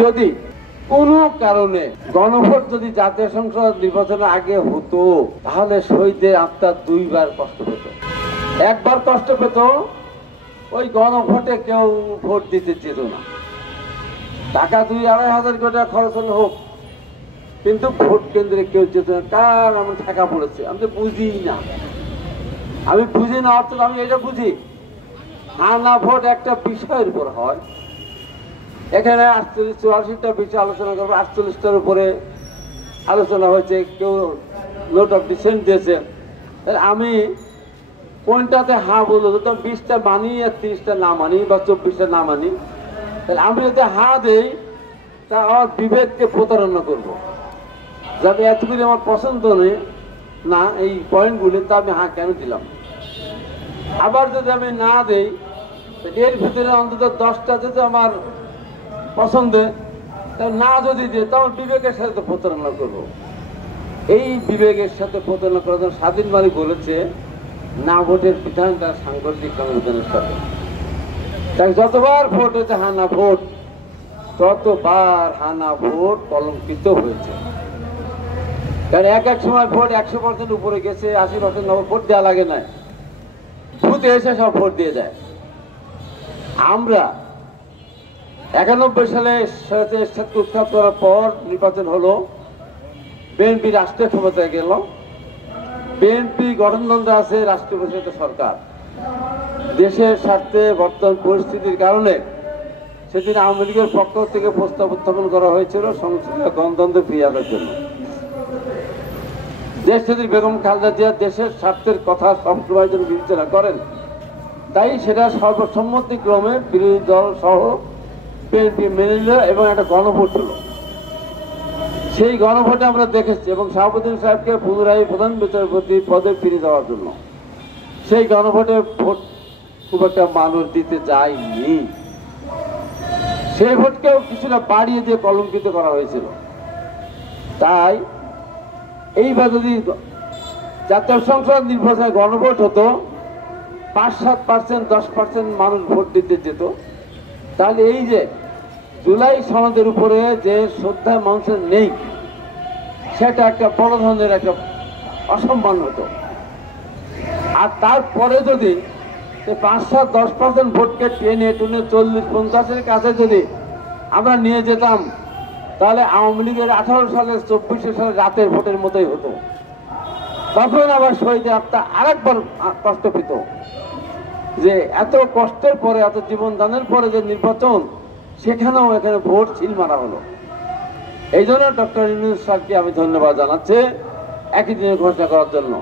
যদি কোনো কারণে গণভোট যদি জাতীয় সংসদ নির্বাচনের আগে হতো তাহলে শহীদের আত্মা দুইবার কষ্ট পেত। একবার কষ্ট পেত ওই গণভোটে কেউ ভোট দিতে যেত না, টাকা 2-2.5 কোটি টাকা খরচ হলে হোক, কিন্তু ভোট কেন্দ্রে কেউ যেত না। কার এমন টাকা পড়েছে আমি তো বুঝি না, অর্থ আমি এটা বুঝি। হ্যাঁ না ভোট একটা বিষয়ের উপর হয়, এখানে 48-84টা বিষয় আলোচনা করবো, 48টার উপরে আলোচনা হয়েছে, কেউ নোট অফ ডিসেন্ট দিয়েছে। আমি কোনটাতে হ্যাঁ বলবো, তো 20টা মানি আর 30টা না মানি বা 24টা না মানি, তাহলে আমি যদি হ্যাঁ দেই তা আমার বিবেককে প্রতারণা করবো, যাতে এতগুলি আমার পছন্দ নেই না এই পয়েন্টগুলি, তা আমি হ্যাঁ কেন দিলাম। আবার যদি আমি না দেই এর ভিতরে অন্তত 10টা যদি আমার পছন্দে, না যদি দিয়ে তো আমার বিবেকের সাথে তো প্রতারণা করবো। এই বিবেকের সাথে প্রতারণা করার জন্য স্বাধীন মালিক বলেছে না ভোটের বিধানটা সাংগঠনিক সংবিধানের সাথে। তাই যতবার ভোট হয়েছে হানা ভোট, ততবার হানা ভোট কলঙ্কিত হয়েছে। কারণ এক সময় ভোট 100% উপরে গেছে, 80% ভোট দেওয়া লাগে না, ভূতে এসে সব ভোট দিয়ে যায়। আমরা 91 সালে এরশাদকে উৎখাত করার পর নির্বাচন হলো, বিএনপি রাষ্ট্রীয় ক্ষমতায় গেল, বিএনপি গঠনতন্ত্র আছে, রাষ্ট্রীয় পরিষদ সরকার। দেশের স্বার্থে বর্তমান পরিস্থিতির কারণে সেদিন আওয়ামী লীগের পক্ষ থেকে প্রস্তাব উত্থাপন করা হয়েছিল সংসদীয় গণতন্ত্র ফিরিয়ে আনার জন্য। দেশ যদি বেগম খালেদা জিয়া দেশের স্বার্থের কথা সবসময় যেন বিবেচনা করেন, তাই সেটা সর্বসম্মতিক্রমে বিরোধী দল সহ বিএনপি মেনে নিল এবং একটা গণভোট হলো। সেই গণভোটে আমরা দেখেছি এবং শাহাবুদ্দিন সাহেবকে পুনরায় প্রধান বিচারপতি পদে ফিরে যাওয়ার জন্য সেই গণভোটে ভোট খুব একটা মানুষ দিতে চায়নি, সেই ভোটকেও কিছুটা বাড়িয়ে দিয়ে কলঙ্কিত করা হয়েছিল। তাই এইবার যদি জাতীয় সংসদ নির্বাচনে গণভোট হতো, 5-7%, 10% মানুষ ভোট দিতে যেত, তাহলে এই যে জুলাই সনদের উপরে যে শ্রদ্ধা মানুষের নেই, সেটা একটা বড় ধরনের একটা অসম্মান হতো। আর তারপরে যদি 5-10% ভোটকে টেনে 40-50-এর কাছে যদি আমরা নিয়ে যেতাম, তাহলে আওয়ামী লীগের 18 সালের 24 সালের রাতের ভোটের মতোই হতো। তখন আবার শহীদের আত্মা আরেকবার কষ্ট পেত যে এত কষ্টের পরে, এত জীবন দানের পরে যে নির্বাচন, সেখানেও এখানে ভোট ছিল মারা হলো। এই জন্য ডক্টর ইউনূস স্যারকে আমি ধন্যবাদ জানাচ্ছি একই দিনে ঘোষণা করার জন্য।